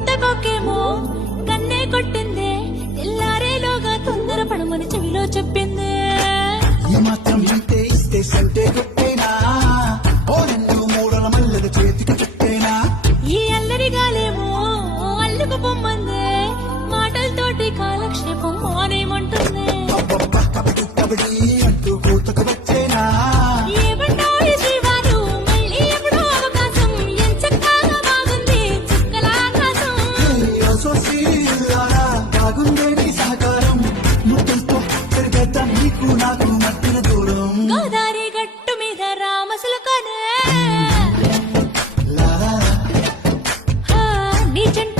పుట్టకోకేమో కన్నే కొట్టిందే తెల్లారేలోగా తొందర పడమని చెవిలో చెప్పిందే ఈ మాత్రం ఇంతే ఇస్తే సంటే కొట్టేనా ఓ రెండు మూడల మల్లెల చేతికి చుట్టేనా ఈ అల్లరిగాలేమో అల్లుకు పొమ్మందే మాటలతోటి కాలక్షేపం మానేమంటుందే అబ్బబ్బా కబడి కబడి అంటూ కూతకు వచ్చేనా ఏమంటాయి జీవాలు మళ్ళీ ఎప్పుడో అవకాశం ఎంచక్కా బాగుంది చుక్కల ఆకాశం సోసీలారా బాగుందే నీ సహకారం ముద్దులతో సరిపెద్ద నీకు నాకు మధ్యన దూరం గోదారి గట్టు మీద రామసులకనే లారా నీ జంట